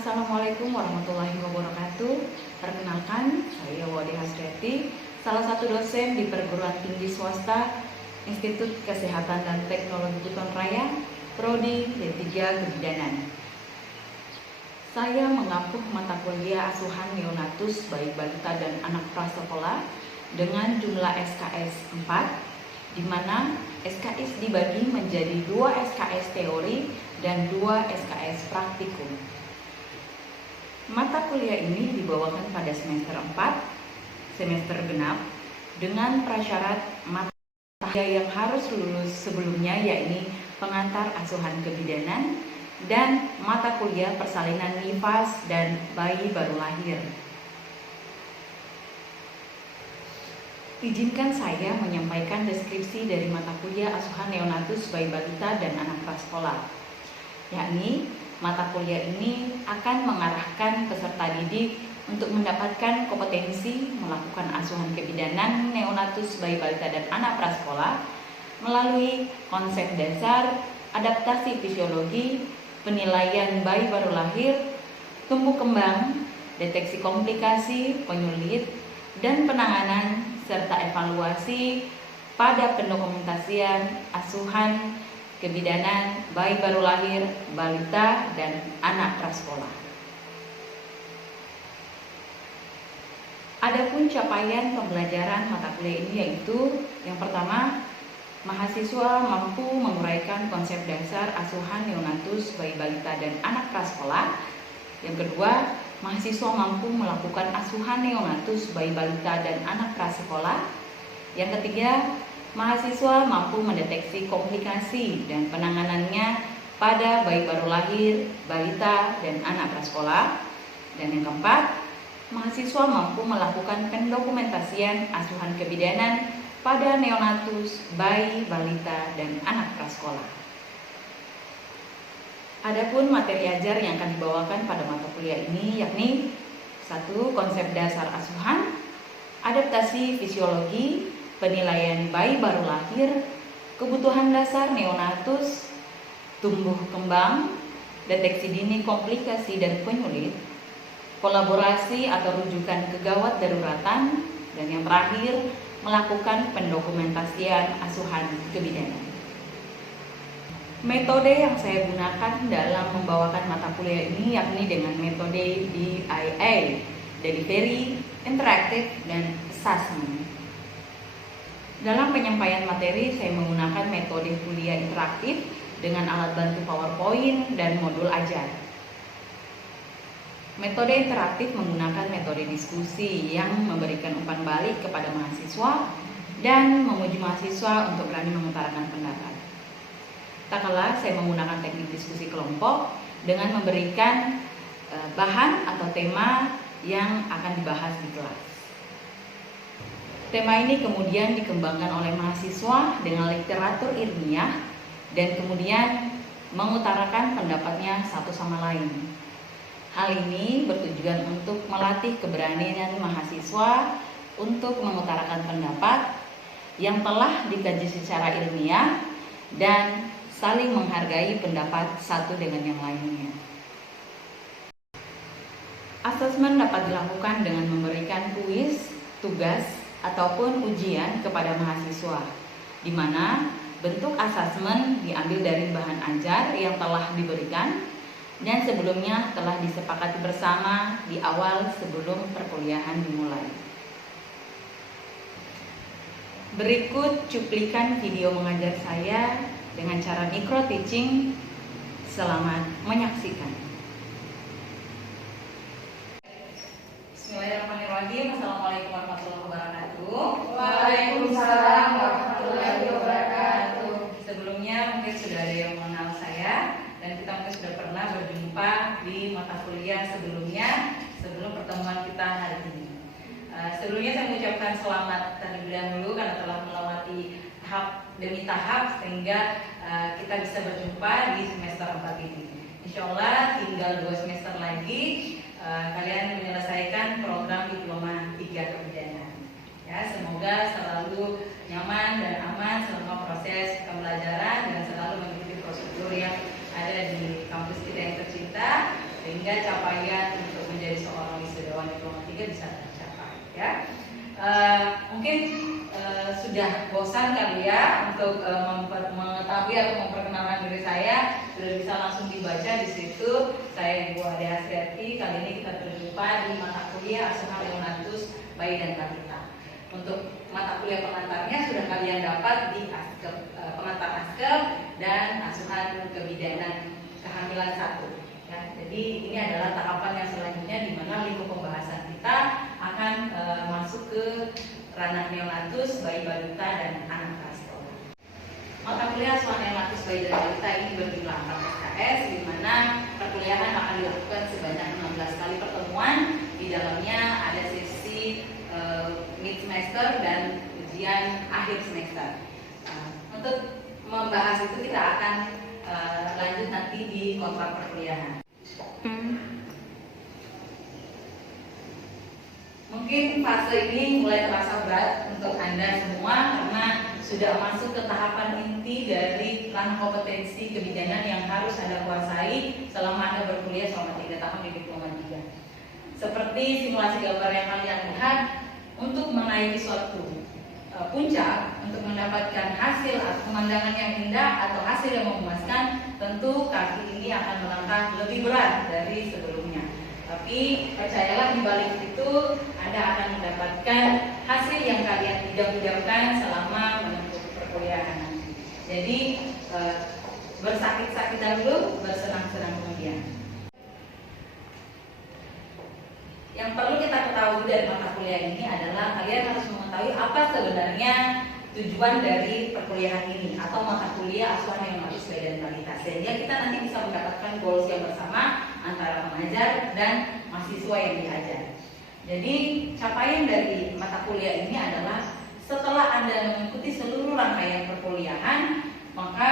Assalamualaikum warahmatullahi wabarakatuh. Perkenalkan, saya Wadi Hasriati, salah satu dosen di perguruan tinggi swasta Institut Kesehatan dan Teknologi Buton Raya, Prodi D3 Kebidanan. Saya mengampu mata kuliah asuhan neonatus bayi balita dan anak prasekolah dengan jumlah SKS 4, di mana SKS dibagi menjadi 2 SKS teori dan 2 SKS praktikum. Mata kuliah ini dibawakan pada semester 4, semester genap, dengan prasyarat mata kuliah yang harus lulus sebelumnya, yakni pengantar asuhan kebidanan dan mata kuliah persalinan nifas dan bayi baru lahir. Izinkan saya menyampaikan deskripsi dari mata kuliah asuhan neonatus bayi balita dan anak prasekolah, yakni mata kuliah ini akan mengarahkan peserta didik untuk mendapatkan kompetensi melakukan asuhan kebidanan neonatus bayi balita dan anak prasekolah melalui konsep dasar, adaptasi fisiologi, penilaian bayi baru lahir, tumbuh kembang, deteksi komplikasi, penyulit, dan penanganan serta evaluasi pada pendokumentasian asuhan kebidanan bayi baru lahir, balita, dan anak prasekolah. Adapun capaian pembelajaran mata kuliah ini yaitu yang pertama, mahasiswa mampu menguraikan konsep dasar asuhan neonatus bayi balita dan anak prasekolah. Yang kedua, mahasiswa mampu melakukan asuhan neonatus bayi balita dan anak prasekolah. Yang ketiga, mahasiswa mampu mendeteksi komplikasi dan penanganannya pada bayi baru lahir, balita, dan anak prasekolah. Dan yang keempat, mahasiswa mampu melakukan pendokumentasian asuhan kebidanan pada neonatus, bayi, balita, dan anak prasekolah. Adapun materi ajar yang akan dibawakan pada mata kuliah ini yakni 1. Konsep dasar asuhan, adaptasi fisiologi, penilaian bayi baru lahir, kebutuhan dasar neonatus, tumbuh kembang, deteksi dini komplikasi dan penyulit, kolaborasi atau rujukan kegawat daruratan, dan yang terakhir, melakukan pendokumentasian asuhan kebidanan. Metode yang saya gunakan dalam membawakan mata kuliah ini yakni dengan metode DIA, Delivery, Interactive, dan Assessment. Dalam penyampaian materi, saya menggunakan metode kuliah interaktif dengan alat bantu PowerPoint dan modul ajar. Metode interaktif menggunakan metode diskusi yang memberikan umpan balik kepada mahasiswa dan memuji mahasiswa untuk berani mengutarakan pendapat. Tak kalah saya menggunakan teknik diskusi kelompok dengan memberikan bahan atau tema yang akan dibahas di kelas. Tema ini kemudian dikembangkan oleh mahasiswa dengan literatur ilmiah dan kemudian mengutarakan pendapatnya satu sama lain. Hal ini bertujuan untuk melatih keberanian mahasiswa untuk mengutarakan pendapat yang telah dikaji secara ilmiah dan saling menghargai pendapat satu dengan yang lainnya. Asesmen dapat dilakukan dengan memberikan kuis, tugas, ataupun ujian kepada mahasiswa, di mana bentuk asesmen diambil dari bahan ajar yang telah diberikan dan sebelumnya telah disepakati bersama di awal sebelum perkuliahan dimulai. Berikut cuplikan video mengajar saya dengan cara micro teaching. Selamat menyaksikan. Bismillahirrahmanirrahim. Assalamualaikum warahmatullahi wabarakatuh. Waalaikumsalam warahmatullahi wabarakatuh. Sebelumnya mungkin sudah ada yang mengenal saya dan kita mungkin sudah pernah berjumpa di mata kuliah sebelumnya sebelum pertemuan kita hari ini. Sebelumnya saya mengucapkan selamat terlebih dahulu karena telah melewati tahap demi tahap sehingga kita bisa berjumpa di semester 4 ini. Insya Allah tinggal 2 semester lagi kalian menyelesaikan program diploma 3 kebidanan. Ya, semoga selalu nyaman dan aman selama proses pembelajaran dan selalu mengikuti prosedur yang ada di kampus kita yang tercinta. sehingga capaian untuk menjadi seorang wisudawan diploma 3 bisa tercapai ya. Mungkin sudah bosan kali ya untuk mengetahui atau memperkenalkan diri saya, sudah bisa langsung dibaca di situ. Saya Ibu Ade Asriati. Kali ini kita berjumpa di mata kuliah Asuhan Neonatus Bayi dan Balita. Untuk mata kuliah pengantarnya sudah kalian dapat di pengantar Askel dan Asuhan Kebidanan Kehamilan 1. Ya, jadi ini adalah tahapan yang selanjutnya di mana lingkup pembahasan kita akan masuk ke ranah neonatus, bayi balita dan anak prasekolah. Mata kuliah Asuhan Neonatus Bayi dan Balita ini berjumlah 4 SKS, di mana perkuliahan akan dilakukan sebanyak 16 kali pertemuan. Di dalamnya ada sesi mid semester dan ujian akhir semester. Untuk membahas itu kita akan lanjut nanti di kontrak perkuliahan. Mungkin fase ini mulai terasa berat untuk Anda semua karena sudah masuk ke tahapan inti dari ranah kompetensi kebidanan yang harus Anda kuasai selama Anda berkuliah selama 3 tahun di diploma 3. Seperti simulasi gambar yang kalian lihat, untuk menaiki suatu puncak, untuk mendapatkan hasil atau pemandangan yang indah atau hasil yang memuaskan, tentu kaki ini akan melangkah lebih berat dari sebelumnya. Tapi percayalah, di balik itu Anda akan mendapatkan hasil yang kalian idam-idamkan selama menempuh perkuliahan nanti. Jadi bersakit-sakit dahulu, bersenang-senang kemudian. Yang perlu kita ketahui dari mata kuliah ini adalah kalian harus mengetahui apa sebenarnya tujuan dari perkuliahan ini atau mata kuliah Asuhan Neonatus Bayi dan Balita, sehingga kita nanti bisa mendapatkan goals yang bersama antara pengajar dan mahasiswa yang diajar. Jadi capaian dari mata kuliah ini adalah setelah Anda mengikuti seluruh rangkaian perkuliahan, maka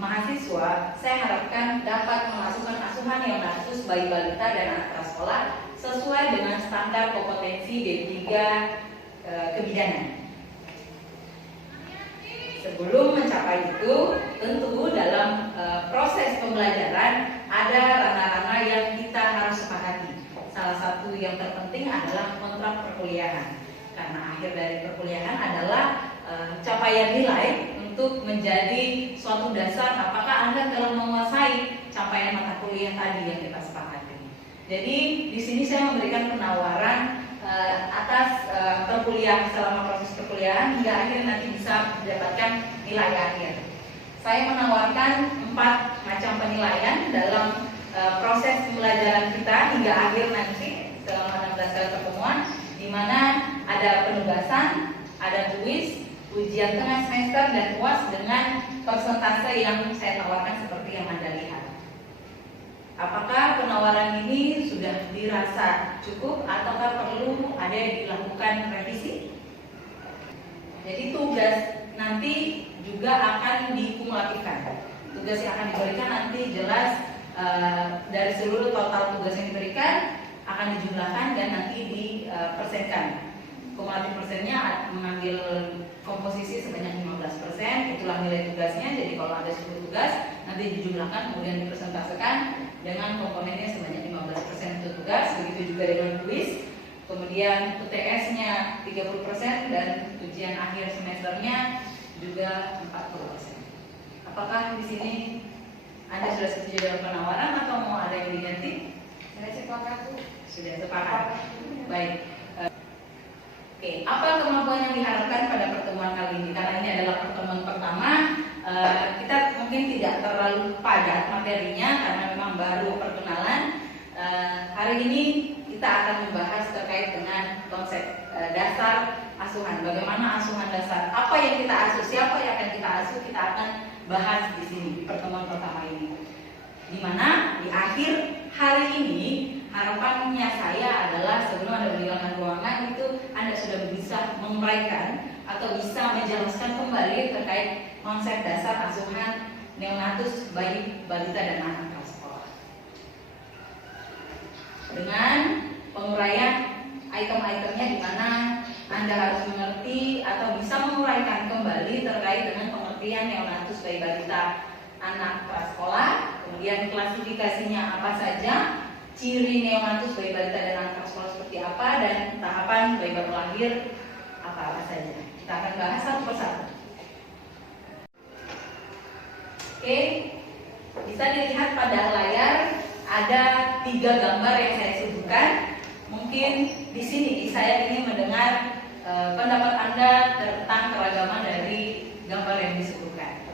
mahasiswa saya harapkan dapat memasukkan Asuhan Neonatus Bayi Balita dan anak prasekolah sesuai dengan standar kompetensi D3 kebidanan. Sebelum mencapai itu, tentu dalam proses pembelajaran ada ranah-ranah yang kita harus sepakati. Salah satu yang terpenting adalah kontrak perkuliahan. Karena akhir dari perkuliahan adalah capaian nilai untuk menjadi suatu dasar apakah Anda telah menguasai capaian mata kuliah tadi yang kita sepakati. Jadi di sini saya memberikan penawaran atas perkuliahan selama proses perkuliahan hingga akhir nanti bisa mendapatkan nilai akhir. Saya menawarkan 4 macam penilaian dalam proses pembelajaran kita hingga akhir nanti selama 16 kali pertemuan, di mana ada penugasan, ada kuis, ujian tengah semester dan UAS dengan persentase yang saya tawarkan seperti yang Anda lihat. Apakah penawaran ini sudah dirasa cukup ataukah perlu ada yang dilakukan revisi? Jadi tugas nanti juga akan dikumulatifkan. Tugas yang akan diberikan nanti jelas dari seluruh total tugas yang diberikan akan dijumlahkan dan nanti dipersenkan. Kumulatif persennya mengambil komposisi sebanyak 15%, itulah nilai tugasnya. Jadi kalau ada 10 tugas nanti dijumlahkan kemudian dipresentasekan dengan komponennya sebanyak 15% untuk tugas, begitu juga dengan kuis. Kemudian UTS-nya 30% dan ujian akhir semesternya juga 40%. Apakah di sini Anda sudah setuju dengan penawaran atau mau ada yang diganti? Saya sepakat. Sudah sepakat. Baik. Oke, apa kemampuan yang diharapkan pada pertemuan kali ini? Karena ini adalah pertemuan pertama, kita mungkin tidak terlalu padat materinya karena memang baru perkenalan. Hari ini kita akan membahas terkait dengan konsep dasar asuhan. Bagaimana asuhan dasar? Apa yang kita asuh? Siapa yang akan kita asuh? Kita akan bahas di sini pertemuan pertama ini. Di mana di akhir hari ini harapannya saya adalah sebelum Anda meninggalkan ruangan itu Anda sudah bisa menguraikan atau bisa menjelaskan kembali terkait konsep dasar asuhan neonatus bayi, balita dan anak prasekolah. Dengan penguraian item-itemnya di mana Anda harus mengerti atau bisa menguraikan kembali terkait dengan pengertian neonatus bayi, balita, anak prasekolah, kemudian klasifikasinya apa saja, ciri neonatus bayi balita dan anak prasekolah seperti apa, dan tahapan bayi baru lahir apa saja. Kita akan bahas satu persatu. Oke, bisa dilihat pada layar ada 3 gambar yang saya sebutkan. Mungkin di sini saya ingin mendengar pendapat Anda tentang keragaman dari gambar yang disebutkan.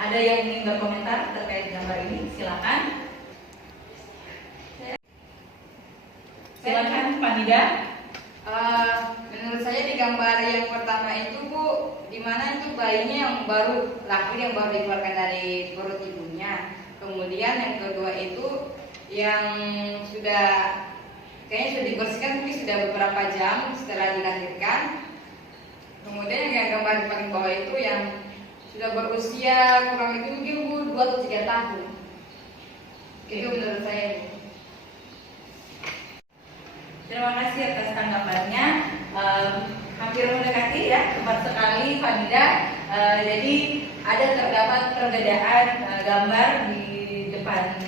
Ada yang ingin berkomentar terkait gambar ini? Silakan. Silakan, Panida. Menurut saya di gambar yang pertama itu Bu, dimana itu bayinya yang baru lahir, yang baru dikeluarkan dari perut ibunya. Kemudian yang kedua itu yang sudah kayaknya sudah dibersihkan, mungkin sudah beberapa jam setelah dilahirkan. Kemudian yang gambar di paling bawah itu yang sudah berusia kurang lebih mungkin Bu 2 atau 3 tahun. Itu menurut saya Bu. Terima kasih atas tanggapannya. Hampir mendekati ya, tepat sekali Panida. Jadi ada terdapat perbedaan gambar di depan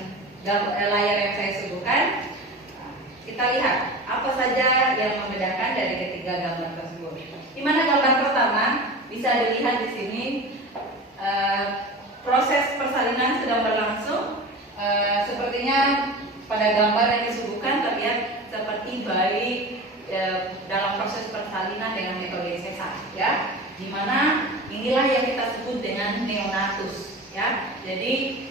layar yang saya sebutkan. Kita lihat apa saja yang membedakan dari ketiga gambar tersebut. Di mana gambar pertama bisa dilihat di sini proses persalinan sedang berlangsung. Sepertinya pada gambar yang disebutkan terlihat seperti bayi dalam proses persalinan dengan metode sesar, ya. Dimana inilah yang kita sebut dengan neonatus, ya. Jadi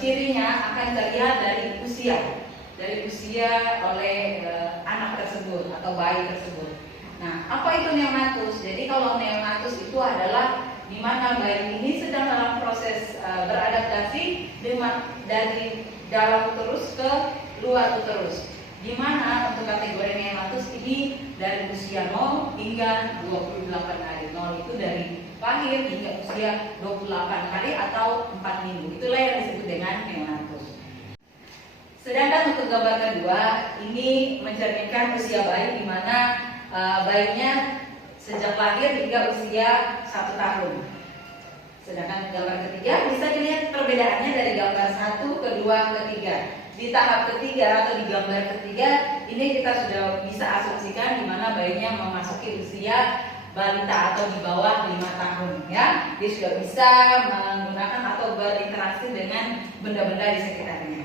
cirinya akan terlihat dari usia oleh anak tersebut atau bayi tersebut. Nah, apa itu neonatus? Jadi kalau neonatus itu adalah di mana bayi ini sedang dalam proses beradaptasi dari dalam uterus ke luar uterus. Di mana untuk kategori neonatus ini dari usia 0 hingga 28 hari. 0 itu dari lahir hingga usia 28 hari atau 4 minggu. Itulah yang disebut dengan neonatus. Sedangkan untuk gambar kedua ini mencerminkan usia bayi, di mana bayinya sejak lahir hingga usia 1 tahun. Sedangkan gambar ketiga bisa dilihat perbedaannya dari gambar 1, kedua, ketiga. Di tahap ketiga atau di gambar ketiga ini kita sudah bisa asumsikan di mana bayinya memasuki usia balita atau di bawah 5 tahun, ya. Dia sudah bisa menggunakan atau berinteraksi dengan benda-benda di sekitarnya.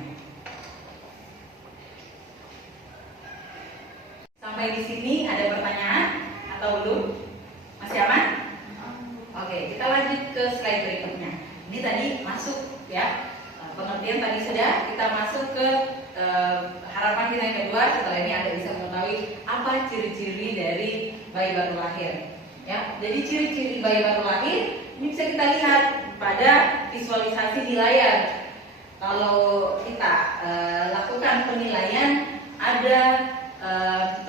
Sampai di sini ada pertanyaan atau belum? Masih aman? Oke, kita lanjut ke slide berikutnya. Ini tadi masuk, ya. Pengertian tadi sudah, kita masuk ke harapan kita yang kedua. Setelah ini Anda bisa mengetahui apa ciri-ciri dari bayi baru lahir, ya. Jadi ciri-ciri bayi baru lahir ini bisa kita lihat pada visualisasi di layar. Kalau kita lakukan penilaian, ada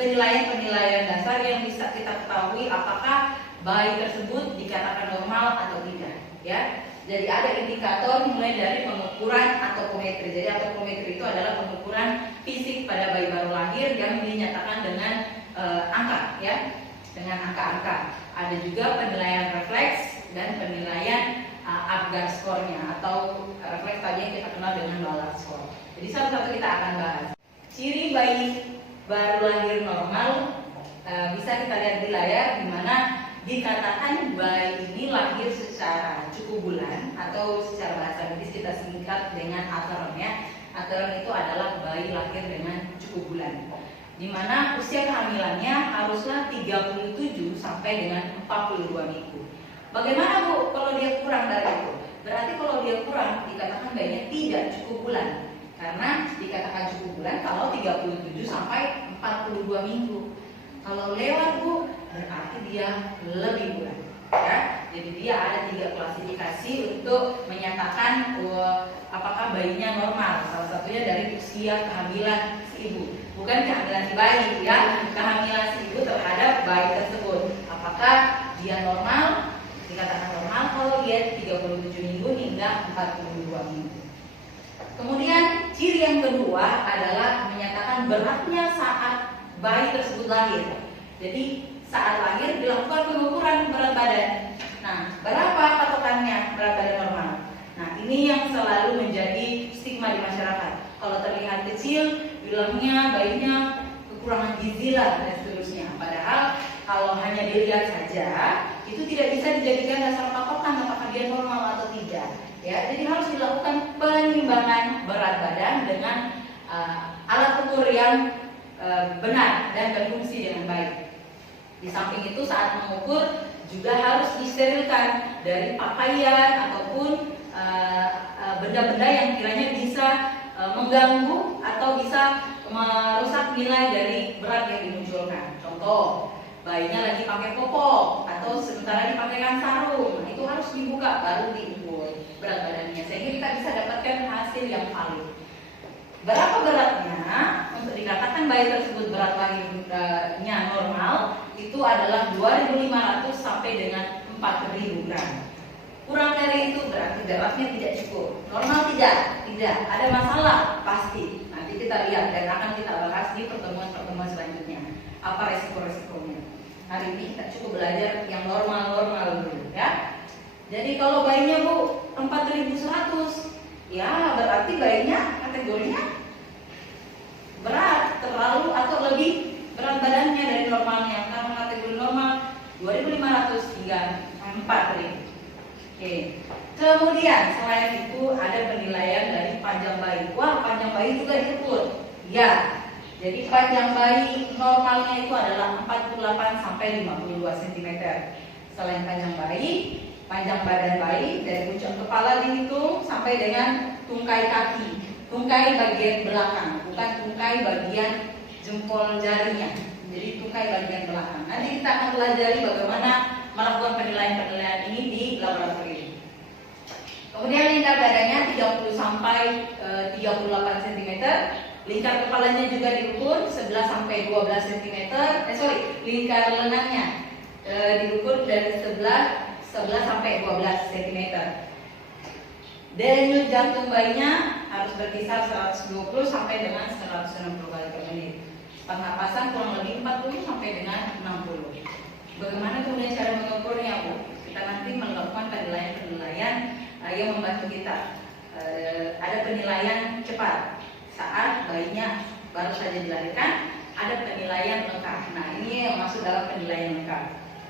penilaian dasar yang bisa kita ketahui apakah bayi tersebut dikatakan normal atau tidak, ya. Jadi ada indikator mulai dari pengukuran atopometri. Jadi atopometri itu adalah pengukuran fisik pada bayi baru lahir yang dinyatakan dengan angka, ya, dengan angka-angka. Ada juga penilaian refleks dan penilaian Apgar score-nya atau refleks tadi yang kita kenal dengan Ballard score. Jadi satu-satu kita akan bahas. Ciri bayi baru lahir normal bisa kita lihat di layar, di mana dikatakan bayi ini lahir secara cukup bulan atau secara bahasa medis kita singkat dengan ateron, ya. Ateron itu adalah bayi lahir dengan cukup bulan, di mana usia kehamilannya haruslah 37 sampai dengan 42 minggu. Bagaimana Bu kalau dia kurang dari itu? Berarti kalau dia kurang dikatakan bayinya tidak cukup bulan, karena dikatakan cukup bulan kalau 37 sampai 42 minggu. Kalau lewat Bu, berarti dia lebih bulan, ya. Jadi dia ada 3 klasifikasi untuk menyatakan apakah bayinya normal. Salah satunya dari usia kehamilan si ibu, bukan kehamilan si bayi, ya. Kehamilan si ibu terhadap bayi tersebut, apakah dia normal? Dikatakan normal kalau dia 37 minggu hingga 42 minggu. Kemudian ciri yang kedua adalah menyatakan beratnya saat bayi tersebut lahir. Jadi saat lahir dilakukan pengukuran berat badan. Nah, berapa patokannya berat badan normal? Nah, ini yang selalu menjadi stigma di masyarakat. Kalau terlihat kecil, bilangnya bayinya kekurangan gizi lah dan seterusnya. Padahal kalau hanya dilihat saja, itu tidak bisa dijadikan dasar patokan apakah dia normal atau tidak. Ya, jadi harus dilakukan penimbangan berat badan dengan alat ukur yang benar dan berfungsi dengan baik. Di samping itu saat mengukur juga harus disterilkan dari pakaian ataupun benda-benda yang kiranya bisa mengganggu atau bisa merusak nilai dari berat yang dimunculkan. Contoh, bayinya lagi pakai popok atau sementara dipakaikan sarung, itu harus dibuka baru diukur berat badannya sehingga kita bisa dapatkan hasil yang valid. Berapa beratnya untuk dikatakan bayi tersebut berat lahirnya normal itu adalah 2.500 sampai dengan 4.000 gram. Kurang dari itu berarti beratnya tidak cukup. Normal tidak, ada masalah pasti. Nanti kita lihat dan akan kita bahas di pertemuan-pertemuan selanjutnya. Apa resiko-resikonya? Hari ini kita cukup belajar yang normal-normal dulu, ya. Jadi kalau bayinya Bu 4.100, ya berarti bayinya kategorinya berat, terlalu atau lebih berat badannya dari normalnya. Karena kategori normal 2.500 hingga 4.000. Oke. Kemudian selain itu ada penilaian dari panjang bayi. Wah, panjang bayi juga diukur. Ya. Jadi panjang bayi normalnya itu adalah 48 sampai 52 cm. Selain panjang bayi, panjang badan bayi dari pucuk kepala dihitung sampai dengan tungkai kaki. Tungkai bagian belakang, bukan tungkai bagian jempol jarinya. Jadi tungkai bagian belakang. Nanti kita akan pelajari bagaimana melakukan penilaian-penilaian ini di laboratorium. Kemudian lingkar dadanya 30 sampai 38 cm. Lingkar kepalanya juga diukur 11 sampai 12 cm. Lingkar lengannya diukur dari 11 sampai 12 cm. Denyut jantung bayinya harus berkisar 120 sampai dengan 160 kali per menit. Pernapasan kurang lebih 40 sampai dengan 60. Bagaimana kemudian cara mengukurnya, Bu? Kita nanti melakukan penilaian-penilaian yang membantu kita. Ada penilaian cepat saat bayinya baru saja dilahirkan, ada penilaian lengkap. Nah, ini yang masuk dalam penilaian lengkap.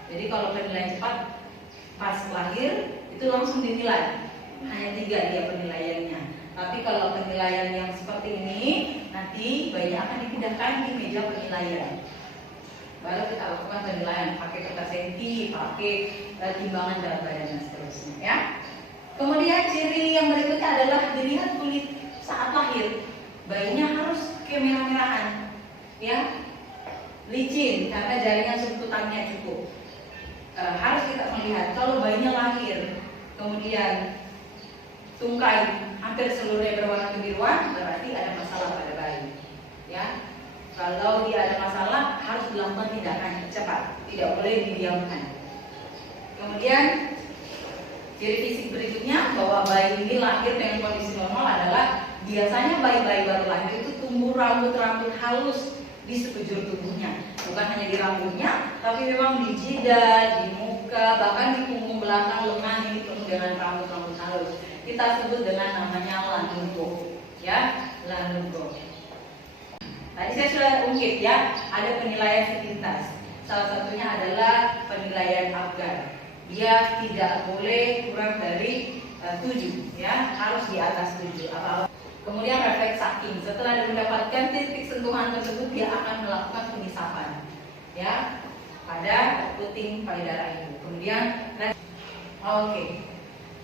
Jadi kalau penilaian cepat pas lahir itu langsung dinilai. Hanya 3 dia penilaiannya. Tapi kalau penilaian yang seperti ini, nanti bayinya akan dipindahkan di meja penilaian. Baru kita lakukan penilaian pakai kertas senti, pakai timbangan berat badan dan seterusnya, ya. Kemudian ciri yang berikutnya adalah dilihat kulit saat lahir. Bayinya harus kemerah-merahan, ya, licin karena jaringan subkutannya cukup. Harus kita melihat kalau bayinya lahir, kemudian tungkai hampir seluruhnya berwarna kebiruan, berarti ada masalah pada bayi, ya. Kalau dia ada masalah, harus dilakukan tindakan cepat, tidak boleh didiamkan. Kemudian ciri fisik berikutnya bahwa bayi ini lahir dengan kondisi normal adalah biasanya bayi-bayi baru lahir itu tumbuh rambut-rambut halus di sekujur tubuhnya, bukan hanya di rambutnya, tapi memang di jidat, di muka, bahkan di punggung belakang lengan ini penuh dengan rambut-rambut halus. Kita sebut dengan namanya lanunggo, ya, lanunggo. Tadi saya sudah ungkit, ya, ada penilaian sepintas. Salah satunya adalah penilaian Apgar. Dia tidak boleh kurang dari 7, ya, harus di atas 7. Kemudian refleks saking. Setelah mendapatkan titik sentuhan tersebut, dia akan melakukan pengisapan, ya, pada puting payudara ibu. Kemudian,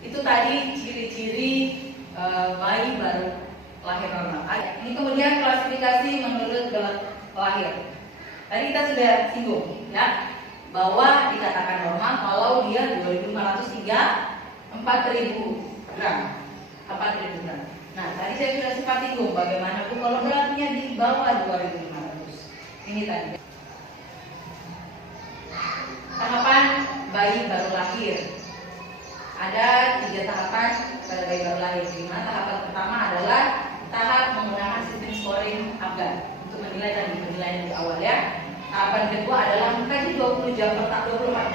itu tadi ciri-ciri bayi baru lahir normal. Ini kemudian klasifikasi menurut gelar lahir. Tadi kita sudah singgung, ya, bahwa dikatakan normal kalau dia 2.500 hingga 4.000 gram. 4.000 gram. Nah, tadi saya sudah sempat singgung bagaimana Bu kalau beratnya di bawah 2.500. Ini tadi. Tahapan bayi baru lahir. Ada 3 tahapan pada bayi baru lahir. Di mana tahapan pertama adalah tahap menggunakan sistem scoring Apgar untuk menilai tadi penilaian di awal, ya. Tahapan kedua adalah mengkaji 24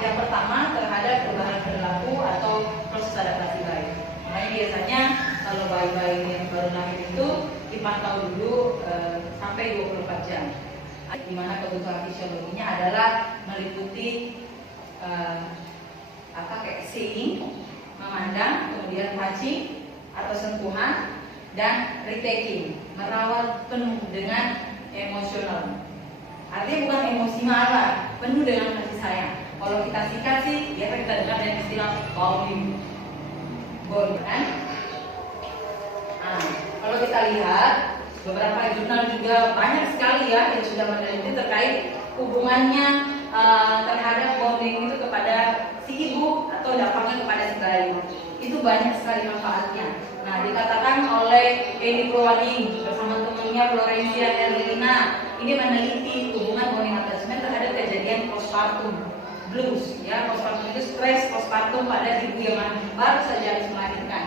jam pertama terhadap perubahan perilaku atau proses adaptasi bayi. Makanya biasanya kalau bayi-bayi yang baru lahir itu dipantau dulu sampai 24 jam. Di mana kebutuhan fisiologinya adalah meliputi kayak seeing, memandang, kemudian touching atau sentuhan, dan retaking, merawat penuh dengan emosional. Artinya bukan emosi marah, penuh dengan kasih sayang. Kalau kita sikat sih, biasa kita dengar dengan istilah bonding, kan? Nah, kalau kita lihat beberapa jurnal juga banyak sekali ya yang sudah meneliti terkait hubungannya terhadap bonding itu kepada si ibu atau dampaknya kepada si bayi. Itu banyak sekali manfaatnya. Nah, dikatakan oleh Eni Purwadi bersama temannya Florencia Erlina ini meneliti hubungan bonding attachment terhadap kejadian postpartum blues, ya. Postpartum itu stres postpartum pada ibu yang baru saja habis melahirkan,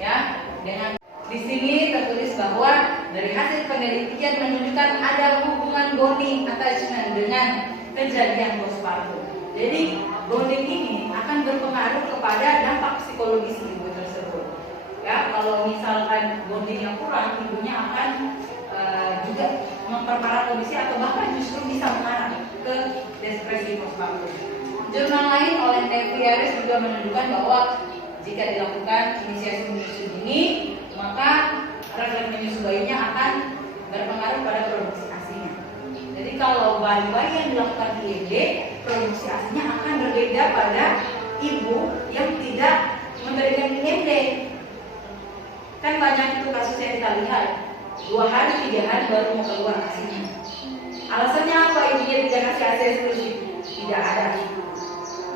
ya. Dengan di sini tertulis bahwa dari hasil penelitian menunjukkan ada hubungan bonding attachment dengan kejadian postpartum. Jadi bonding ini akan berpengaruh kepada dampak psikologis ibu tersebut. Ya, kalau misalkan bonding yang kurang, ibunya akan juga memperparah kondisi atau bahkan justru bisa mengarah ke depresi postpartum. Jurnal lain oleh Neviaris juga menunjukkan bahwa jika dilakukan inisiasi menyusu dini, maka refleks menyusu bayinya akan berpengaruh pada produksi ASI-nya. Jadi kalau bayi-bayi yang dilakukan IMD, produksi ASI-nya akan berbeda pada ibu yang tidak memberikan IMD. Kan banyak itu kasus yang kita lihat 2 hari, 3 hari baru mau keluar ASI-nya. Alasannya apa ibunya tidak kasih ASI eksklusif? Tidak ada,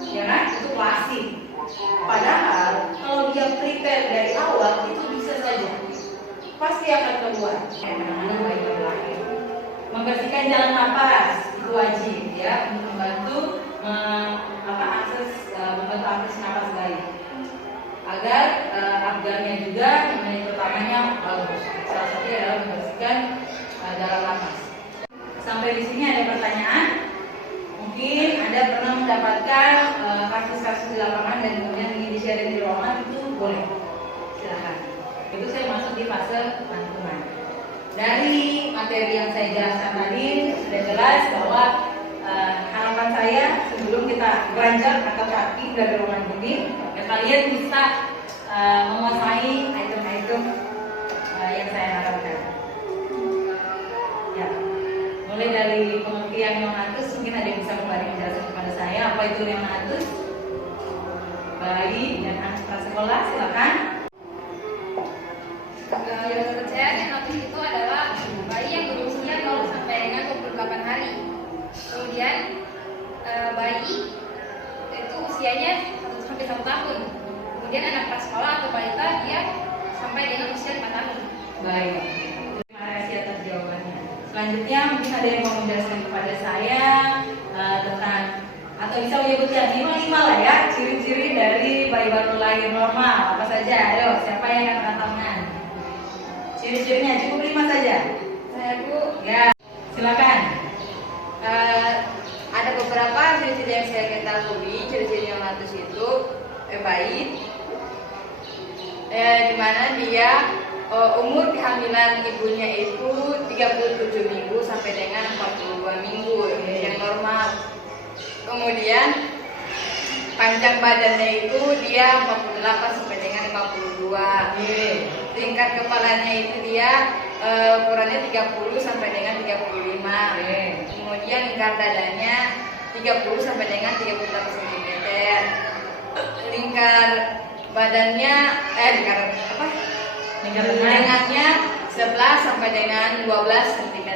ya kan? Itu klasik. Padahal kalau dia prepare dari awal itu bisa saja pasti akan keluar. Kadang-kadang bayi baru lahir. Membersihkan jalan napas itu wajib, ya, untuk membantu akses napas bayi. Agar afgannya juga yang pertamanya bagus. Salah satunya adalah membersihkan jalan napas. Sampai di sini ada pertanyaan? Mungkin Anda pernah mendapatkan kasus-kasus di lapangan dan kemudian ingin di-share di ruangan, itu boleh, silakan. Itu saya masuk di fase rangkuman. Dari materi yang saya jelaskan tadi sudah jelas bahwa harapan saya sebelum kita beranjak atau kaki dari ruangan ini, ya, kalian bisa menguasai item-item yang saya harapkan. Ya, mulai dari pengertian neonatus, mungkin ada yang bisa kembali menjelaskan kepada saya apa itu neonatus, bayi dan anak prasekolah, silakan. Yang menurut saya neonatus itu adalah bayi yang berusia 0 sampai dengan 28 hari. Kemudian bayi itu usianya 1 sampai 1 tahun. Kemudian anak prasekolah atau balita dia sampai dengan usia 4 tahun. Baik, terima kasih atas jawabannya. Selanjutnya mungkin ada yang mau menjelaskan kepada saya tentang atau bisa menyebutkan 5 lah ya ciri-ciri dari bayi baru lahir normal apa saja. Ayo, siapa yang akan angkat tangan? Ciri-cirinya cukup 5 saja. Saya Bu, Ya, silakan. ada beberapa ciri-ciri yang saya ketahui. Ciri-ciri neonatus itu bayi, di mana dia umur kehamilan ibunya itu 37 minggu sampai dengan 42 minggu yang normal. Kemudian panjang badannya itu dia 48 sampai dengan 52. Tingkat kepalanya itu dia ukurannya 30 sampai dengan 35. Kemudian lingkar dadanya 30 sampai dengan 38 cm. Lingkar badannya lengahnya 11 sampai dengan 12 cm.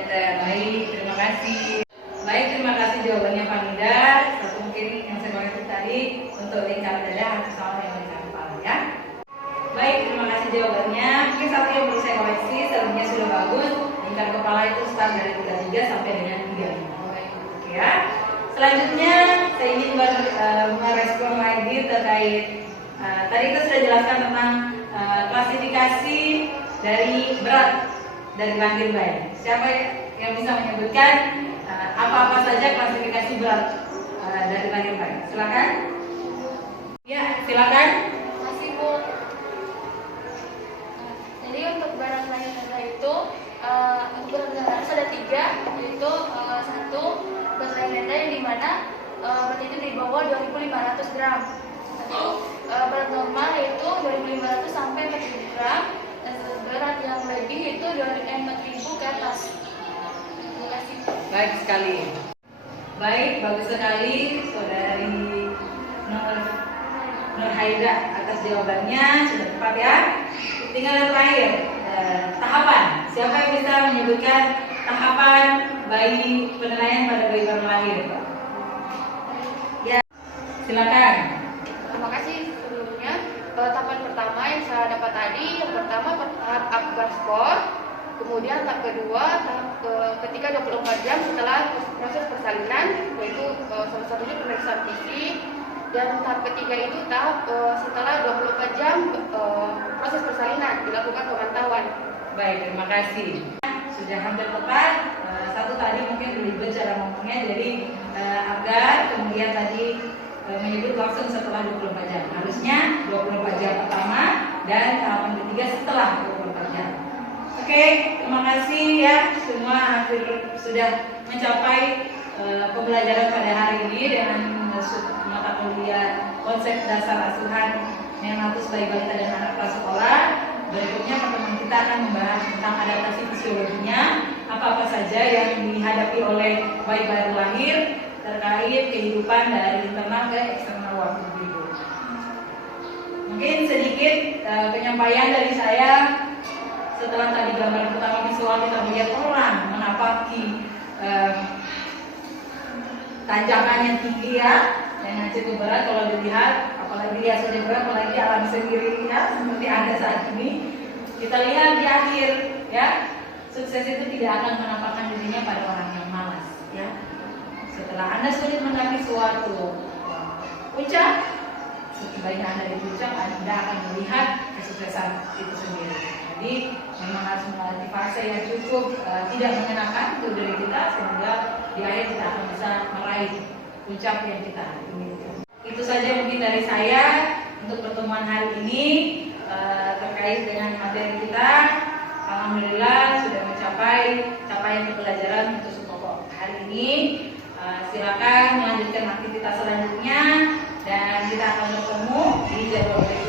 Baik, terima kasih. Baik, terima kasih jawabannya Pak Nidar. Satu mungkin yang saya koreksi tadi untuk lingkar dada harus sama dengan lingkar kepala, ya. Baik, terima kasih jawabannya. Mungkin satu yang perlu saya koreksi, sebelumnya sudah bagus. Lingkar kepala itu start dari 33 sampai dengan 35. Oke, ya. Selanjutnya saya ingin merespon lagi terkait tadi kita sudah jelaskan tentang klasifikasi dari berat dari lahir bayi. Siapa yang bisa menyebutkan apa-apa saja klasifikasi berat dari lahir bayi? Silakan. Ya, silakan. Masih Bu. Jadi untuk barang lain itu untuk barang ada 3, yaitu satu barang lenda yang dimana berat itu di bawah 2.500 gram. Satu berat normal yaitu 2.500 sampai 4.000 gram, dan berat yang lebih itu 4.000 ke atas. Terima kasih. Baik sekali. Baik, bagus sekali saudari Nur Haida atas jawabannya, sudah tepat ya. Tinggal yang terakhir, tahapan. Siapa yang bisa menyebutkan tahapan penilaian pada bayi baru lahir? Ya, silakan. Terima kasih sebelumnya. Tahapan pertama yang saya dapat tadi, yang pertama tahap akbar skor, kemudian tahap kedua ketika 24 jam setelah proses persalinan, yaitu salah satunya pemeriksaan fisik, dan tahap ketiga itu tahap setelah 24 jam proses persalinan dilakukan pemantauan. Baik, terima kasih. Sudah hampir tepat. Satu tadi mungkin belibet cara ngomongnya, jadi agar kemudian tadi menyebut langsung setelah 24 jam. Harusnya 24 jam pertama dan tahapan ketiga setelah 24 jam. Oke, terima kasih ya. Semua hampir sudah mencapai pembelajaran pada hari ini dengan mata kuliah konsep dasar asuhan neonatus bayi balita dan anak prasekolah. Berikutnya pertemuan kita akan membahas tentang adaptasi fisiologinya, apa-apa saja yang dihadapi oleh bayi baru lahir terkait kehidupan dari internal ke eksternal waktu ibu. Mungkin sedikit penyampaian dari saya. Setelah tadi gambar pertama visual kita melihat orang menapaki tanjakannya tinggi ya, dan cukup berat kalau dilihat, apalagi dia saja berat, apalagi alam sendiri ya, seperti Anda saat ini. Kita lihat di akhir ya, sukses itu tidak akan menampakkan dirinya pada orang yang malas ya. Setelah Anda sulit mendaki suatu puncak, sebaiknya Anda di puncak, Anda akan melihat kesuksesan itu sendiri. Jadi memang harus melewati fase yang cukup tidak menyenangkan untuk diri kita, sehingga di akhir kita akan bisa meraih puncak yang kita inginkan. Itu saja mungkin dari saya untuk pertemuan hari ini terkait dengan materi kita. Alhamdulillah sudah mencapai capaian pembelajaran untuk pokok hari ini. Silakan melanjutkan aktivitas selanjutnya dan kita akan bertemu di jadwal berikutnya.